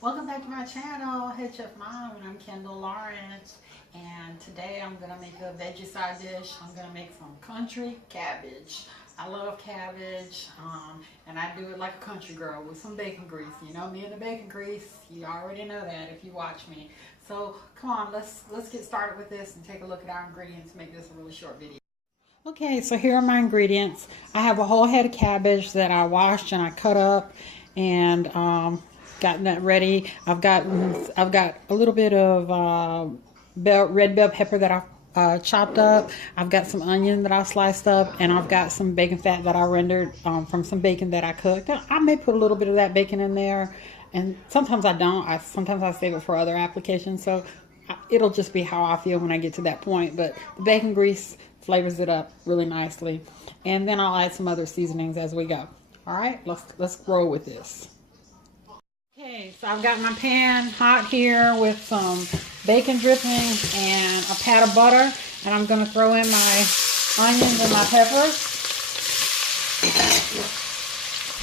Welcome back to my channel, Head Chef Mom, and I'm Kendall Lawrence. And today I'm gonna make a veggie side dish. I'm gonna make some country cabbage. I love cabbage, and I do it like a country girl with some bacon grease. You know me and the bacon grease. You already know that if you watch me. So come on, let's get started with this and take a look at our ingredients. Make this a really short video. Okay, so here are my ingredients. I have a whole head of cabbage that I washed and I cut up and gotten that ready. I've got a little bit of red bell pepper that I chopped up. I've got some onion that I sliced up, and I've got some bacon fat that I rendered from some bacon that I cooked. I may put a little bit of that bacon in there, and sometimes I don't. Sometimes I save it for other applications, so it'll just be how I feel when I get to that point. But the bacon grease flavors it up really nicely, and then I'll add some other seasonings as we go. All right, let's roll with this. Okay, so I've got my pan hot here with some bacon dripping and a pat of butter, and I'm going to throw in my onions and my peppers,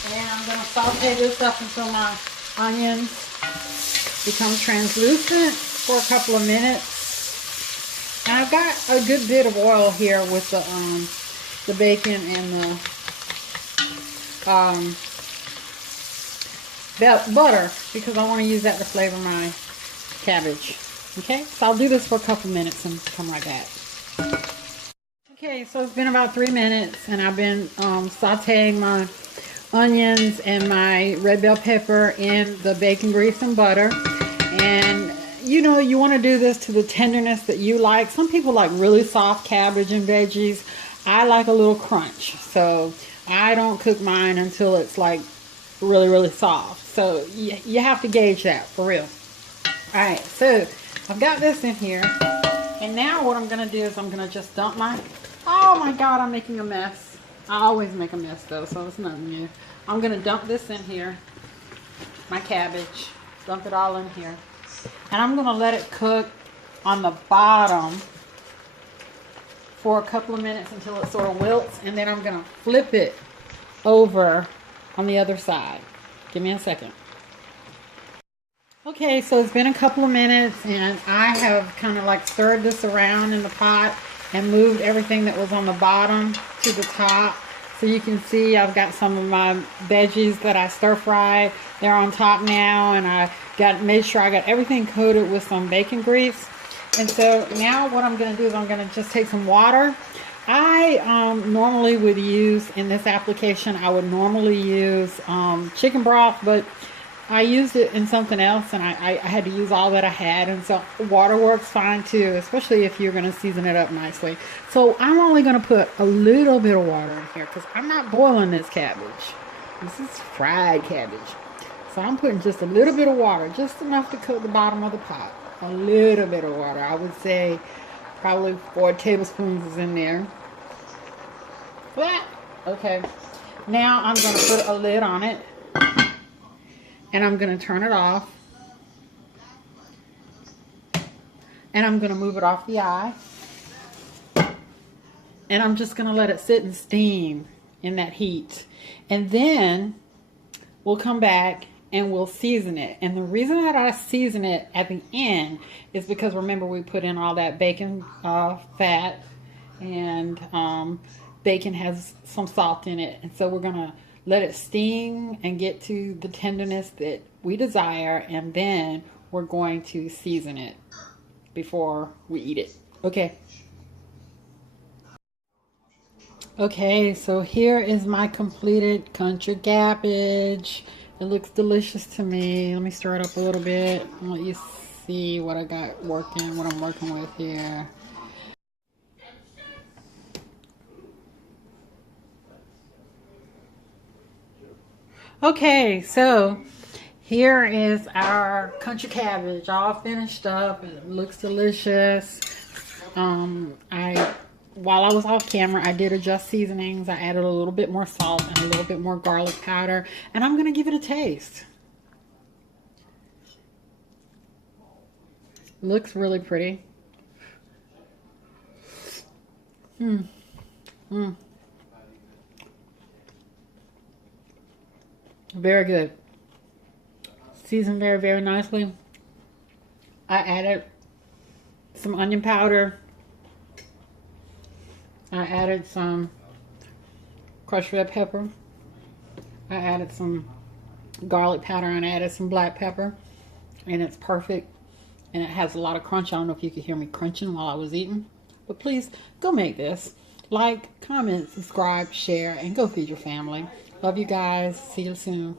and I'm going to saute this up until my onions become translucent for a couple of minutes. And I've got a good bit of oil here with the bacon and the butter, because I want to use that to flavor my cabbage. Okay, so I'll do this for a couple minutes and come right back. Okay, so it's been about 3 minutes, and I've been sauteing my onions and my red bell pepper in the bacon grease and butter. And you know, you want to do this to the tenderness that you like. Some people like really soft cabbage and veggies. I like a little crunch, so I don't cook mine until it's like really soft. So you have to gauge that for real. Alright, so I've got this in here, and now what I'm gonna do is I'm gonna just dump my, oh my god, I'm making a mess. I always make a mess though, so it's nothing new. I'm gonna dump this in here, my cabbage, dump it all in here, and I'm gonna let it cook on the bottom for a couple of minutes until it sort of wilts, and then I'm gonna flip it over on the other side. Give me a second. Okay, so it's been a couple of minutes, and I have kind of like stirred this around in the pot and moved everything that was on the bottom to the top. So you can see I've got some of my veggies that I stir fried. They're on top now, and I made sure I got everything coated with some bacon grease. And so now what I'm going to do is I'm going to just take some water. I normally would use, in this application, I would normally use chicken broth, but I used it in something else, and I had to use all that I had, and so water works fine too, especially if you're going to season it up nicely. So I'm only going to put a little bit of water in here, because I'm not boiling this cabbage. This is fried cabbage. So I'm putting just a little bit of water, just enough to coat the bottom of the pot. A little bit of water. I would say probably 4 tablespoons is in there. Okay, now I'm going to put a lid on it, and I'm going to turn it off, and I'm going to move it off the eye, and I'm just going to let it sit and steam in that heat, and then we'll come back and we'll season it. And the reason that I season it at the end is because, remember, we put in all that bacon fat, and bacon has some salt in it, and so we're gonna let it steam and get to the tenderness that we desire, and then we're going to season it before we eat it. Okay, so here is my completed country cabbage. It looks delicious to me. Let me stir it up a little bit and let you see what I got working, what I'm working with here. Okay, so here is our country cabbage all finished up. It looks delicious. While I was off camera, I did adjust seasonings. I added a little bit more salt and a little bit more garlic powder, and I'm going to give it a taste. Looks really pretty. Very good. seasoned very, very nicely. I added some onion powder. I added some crushed red pepper. I added some garlic powder and I added some black pepper. And it's perfect. And it has a lot of crunch. I don't know if you could hear me crunching while I was eating. But please, go make this. Like, comment, subscribe, share, and go feed your family. Love you guys. See you soon.